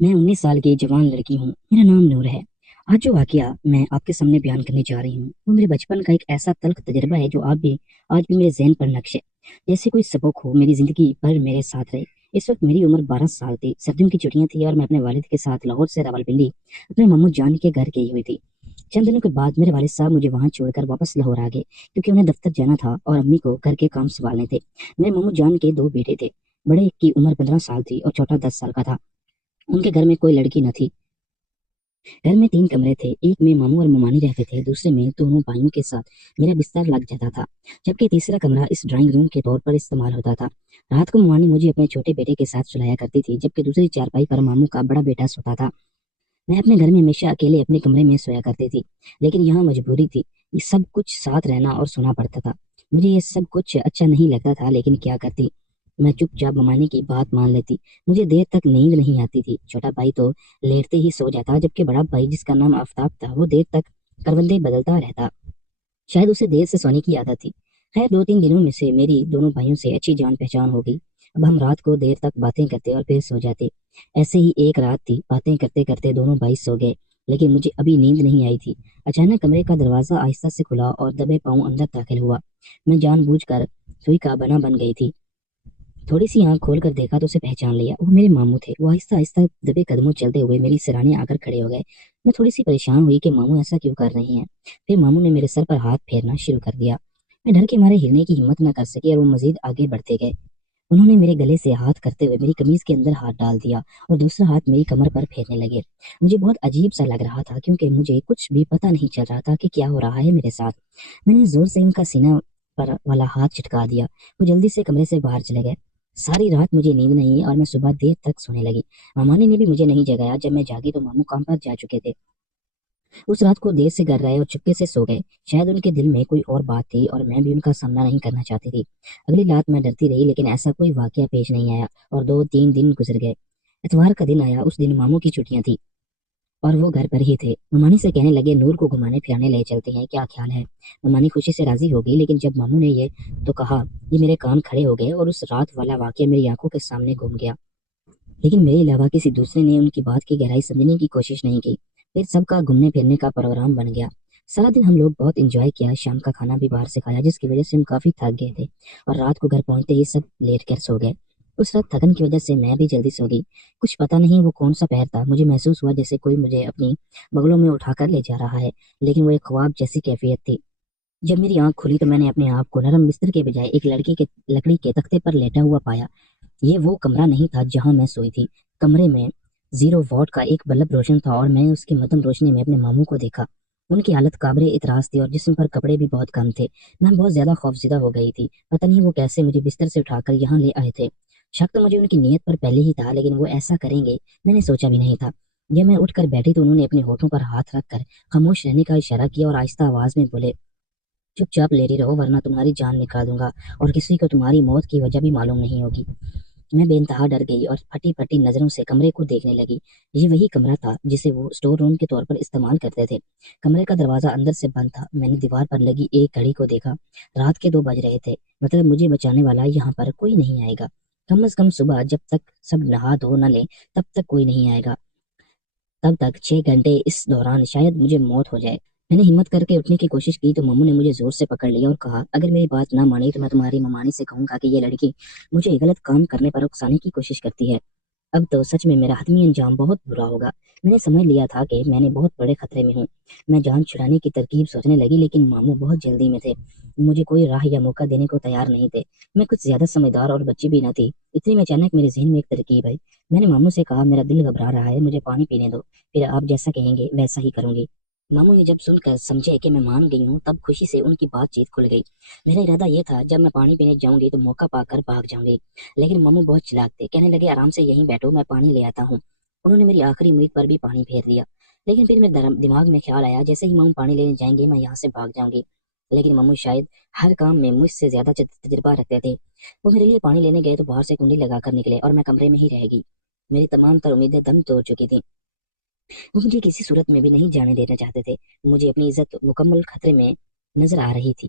میں 19 سال کی جوان لڑکی ہوں، میرا نام نور ہے۔ آج جو واقعہ میں آپ کے سامنے بیان کرنے جا رہی ہوں وہ میرے بچپن کا ایک ایسا تلخ تجربہ ہے جو آج بھی میرے ذہن پر نقش ہے، جیسے کوئی سبق ہو میری زندگی بھر میرے ساتھ رہے۔ اس وقت میری عمر 12 سال تھی، سردیوں کی چھٹیاں تھی اور میں اپنے والد کے ساتھ لاہور سے راولپنڈی اپنے ماموں جان کے گھر گئی ہوئی تھی۔ چند دنوں کے بعد میرے والد صاحب مجھے وہاں چھوڑ کر واپس لاہور آ گئے، کیونکہ انہیں دفتر جانا تھا اور امی کو گھر کے کام سنبھالنے تھے۔ میرے ماموں جان کے 2 بیٹے تھے، بڑے کی عمر 15 سال تھی اور چھوٹا 10 سال کا تھا۔ ان کے گھر میں کوئی لڑکی نہ تھی۔ گھر میں 3 کمرے تھے، ایک میں ماموں اور ممانی رہتے تھے، دوسرے میں دونوں بھائیوں کے ساتھ میرا بستر لگ جاتا تھا، جبکہ تیسرا کمرہ اس ڈرائنگ روم کے طور پر استعمال ہوتا تھا۔ رات کو ممانی مجھے اپنے چھوٹے بیٹے کے ساتھ سلایا کرتی تھی، جبکہ دوسری چارپائی پر ماموں کا بڑا بیٹا سوتا تھا۔ میں اپنے گھر میں ہمیشہ اکیلے اپنے کمرے میں سویا کرتی تھی، لیکن یہاں مجبوری تھی، یہ سب کچھ ساتھ رہنا اور سونا پڑتا تھا۔ مجھے یہ سب کچھ اچھا نہیں لگتا تھا، لیکن کیا کرتی، میں چپ چاپ ممانی کی بات مان لیتی۔ مجھے دیر تک نیند نہیں آتی تھی، چھوٹا بھائی تو لیٹتے ہی سو جاتا، جبکہ بڑا بھائی جس کا نام آفتاب تھا وہ دیر تک کروندے بدلتا رہتا، شاید اسے دیر سے سونے کی عادت تھی۔ خیر 2 3 دنوں میں سے میری دونوں بھائیوں سے اچھی جان پہچان ہو گئی۔ اب ہم رات کو دیر تک باتیں کرتے اور پھر سو جاتے۔ ایسے ہی ایک رات تھی، باتیں کرتے کرتے دونوں بھائی سو گئے، لیکن مجھے ابھی نیند نہیں آئی تھی۔ اچانک کمرے کا دروازہ آہستہ سے کھلا اور دبے پاؤں اندر داخل ہوا۔ میں جان بوجھ کر سوئی کا بن گئی تھی۔ تھوڑی سی آنکھ کھول کر دیکھا تو اسے پہچان لیا، وہ میرے ماموں تھے۔ وہ آہستہ آہستہ دبے قدموں چلتے ہوئے میری سرانے آ کر کھڑے ہو گئے۔ میں تھوڑی سی پریشان ہوئی کہ ماموں ایسا کیوں کر رہے ہیں۔ پھر ماموں نے میرے سر پر ہاتھ پھیرنا شروع کر دیا۔ میں ڈر کے مارے ہلنے کی ہمت نہ کر سکی اور وہ مزید آگے بڑھتے گئے۔ انہوں نے میرے گلے سے ہاتھ کرتے ہوئے میری قمیض کے اندر ہاتھ ڈال دیا اور دوسرا ہاتھ میری کمر پر پھیرنے لگے۔ مجھے بہت عجیب سا لگ رہا تھا، کیونکہ مجھے کچھ بھی پتہ نہیں چل رہا تھا کہ کیا ہو رہا ہے میرے ساتھ۔ میں نے زور سے ان کا سینہ پر والا ہاتھ چٹکا دیا۔ وہ جلدی سے کمرے سے باہر چلے گئے۔ ساری رات مجھے نیند نہیں آئی اور میں صبح دیر تک سونے لگی۔ ممانی نے بھی مجھے نہیں جگایا۔ جب میں جاگی تو ماموں کام پر جا چکے تھے۔ اس رات کو دیر سے گھر رہے اور چپکے سے سو گئے۔ شاید ان کے دل میں کوئی اور بات تھی اور میں بھی ان کا سامنا نہیں کرنا چاہتی تھی۔ اگلی رات میں ڈرتی رہی، لیکن ایسا کوئی واقعہ پیش نہیں آیا اور 2 3 دن گزر گئے۔ اتوار کا دن آیا، اس دن ماموں کی چھٹیاں تھی اور وہ گھر پر ہی تھے۔ ممانی سے کہنے لگے نور کو گھمانے پھرانے لے چلتے ہیں، کیا خیال ہے؟ ممانی خوشی سے راضی ہو گئی، لیکن جب ماموں نے یہ تو کہا، یہ میرے کان کھڑے ہو گئے اور اس رات والا واقعہ میری آنکھوں کے سامنے گھوم گیا۔ لیکن میرے علاوہ کسی دوسرے نے ان کی بات کی گہرائی سمجھنے کی کوشش نہیں کی۔ پھر سب کا گھومنے پھرنے کا پروگرام بن گیا۔ سارا دن ہم لوگ بہت انجوائے کیا، شام کا کھانا بھی باہر سے کھایا، جس کی وجہ سے ہم کافی تھک گئے تھے اور رات کو گھر پہنچتے ہی سب لیٹ کر سو گئے۔ اس رات تھکن کی وجہ سے میں بھی جلدی سو گئی۔ کچھ پتا نہیں وہ کون سا پہر تھا، مجھے محسوس ہوا جیسے کوئی مجھے اپنی بغلوں میں اٹھا کر لے جا رہا ہے، لیکن وہ ایک خواب جیسی کیفیت تھی۔ جب میری آنکھ کھلی تو میں نے اپنے آپ کو نرم بستر کے بجائے ایک لکڑی کے تختے پر لیٹا ہوا پایا۔ یہ وہ کمرہ نہیں تھا جہاں میں سوئی تھی۔ کمرے میں 0 واٹ کا ایک بلب روشن تھا اور میں اس کی مدھم روشنی میں اپنے ماموں کو دیکھا۔ ان کی حالت قابل اعتراض تھی اور جسم پر کپڑے بھی بہت کم تھے۔ میں بہت زیادہ خوفزدہ ہو گئی تھی، پتہ نہیں وہ کیسے مجھے بستر سے اٹھا کر یہاں لے آئے تھے۔ شک تو مجھے ان کی نیت پر پہلے ہی تھا، لیکن وہ ایسا کریں گے میں نے سوچا بھی نہیں تھا۔ جب میں اٹھ کر بیٹھی تو انہوں نے اپنے ہونٹوں پر ہاتھ رکھ کر خاموش رہنے کا اشارہ کیا اور آہستہ آواز میں بولے، چپ چاپ لیٹی رہو ورنہ تمہاری جان نکال دوں گا اور کسی کو تمہاری موت کی وجہ بھی معلوم نہیں ہوگی۔ میں بے انتہا ڈر گئی اور پھٹی پھٹی نظروں سے کمرے کو دیکھنے لگی۔ یہ وہی کمرہ تھا جسے وہ اسٹور روم کے طور پر استعمال کرتے تھے۔ کمرے کا دروازہ اندر سے بند تھا۔ میں نے دیوار پر لگی ایک گھڑی کو دیکھا۔ رات کے 2 بج رہے تھے، مطلب مجھے بچانے والا یہاں پر کوئی نہیں آئے گا۔ کم از کم صبح جب تک سب نہا دھو نہ لیں تب تک کوئی نہیں آئے گا۔ تب تک 6 گھنٹے، اس دوران شاید مجھے موت ہو جائے۔ میں نے ہمت کر کے اٹھنے کی کوشش کی تو ماموں نے مجھے زور سے پکڑ لیا اور کہا، اگر میری بات نہ مانی تو میں تمہاری ممانی سے کہوں گا کہ یہ لڑکی مجھے غلط کام کرنے پر اکسانے کی کوشش کرتی ہے۔ اب تو سچ میں میرا حتمی انجام بہت برا ہوگا۔ میں نے سمجھ لیا تھا کہ میں نے بہت بڑے خطرے میں ہوں۔ میں جان چھڑانے کی ترکیب سوچنے لگی، لیکن ماموں بہت جلدی میں تھے، مجھے کوئی راہ یا موقع دینے کو تیار نہیں تھے۔ میں کچھ زیادہ سمجھدار اور بچی بھی نہ تھی، اتنی میں اچانک میرے ذہن میں ایک ترکیب آئی۔ میں نے ماموں سے کہا، میرا دل گھبرا رہا ہے، مجھے پانی پینے دو، پھر آپ جیسا کہیں گے ویسا ہی کروں گی۔ ماموں یہ جب سن کر سمجھے کہ میں مان گئی ہوں تب خوشی سے ان کی بات چیت کھل گئی۔ میرا ارادہ یہ تھا جب میں پانی پینے جاؤں گی تو موقع پا کر بھاگ جاؤں گی، لیکن ماموں بہت چلاک تھے، کہنے لگے آرام سے یہیں بیٹھو، میں پانی لے آتا ہوں۔ انہوں نے میری آخری امید پر بھی پانی پھیر دیا، لیکن پھر میرے دماغ میں خیال آیا جیسے ہی ماموں پانی لینے جائیں گے میں یہاں سے بھاگ جاؤں گی۔ لیکن ماموں شاید ہر کام میں مجھ سے زیادہ تجربہ رکھتے تھے۔ وہ میرے لیے پانی لینے گئے تو باہر سے کنڈی لگا کر نکلے اور میں کمرے میں ہی رہ گئی۔ میری تمام تر امیدیں دم توڑ چکی تھیں۔ وہ مجھے کسی صورت میں بھی نہیں جانے دینا چاہتے تھے۔ مجھے اپنی عزت مکمل خطرے میں نظر آ رہی تھی۔